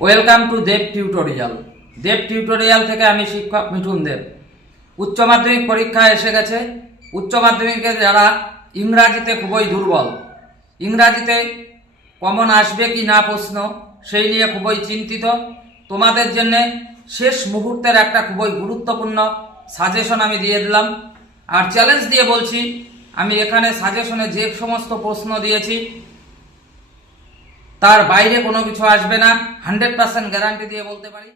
Welcome to Dev tutorial. Dev tutorial থেকে আমি শিক্ষক মিঠুন দেব। উচ্চ মাধ্যমিক পরীক্ষা এসে গেছে। উচ্চ মাধ্যমিকে যারা ইংরাজিতে খুবই দুর্বল, ইংরাজিতে কমন আসবে কি না প্রশ্ন সেই নিয়ে খুবই চিন্তিত, তোমাদের জন্য শেষ মুহূর্তের একটা খুবই গুরুত্বপূর্ণ সাজেশন আমি দিয়ে দিলাম। আর চ্যালেঞ্জ দিয়ে বলছি, আমি এখানে সাজেশনে যে সমস্ত প্রশ্ন দিয়েছি তার বাইরে কোনো কিছু আসবে না, 100% গ্যারান্টি দিয়ে বলতে পারি।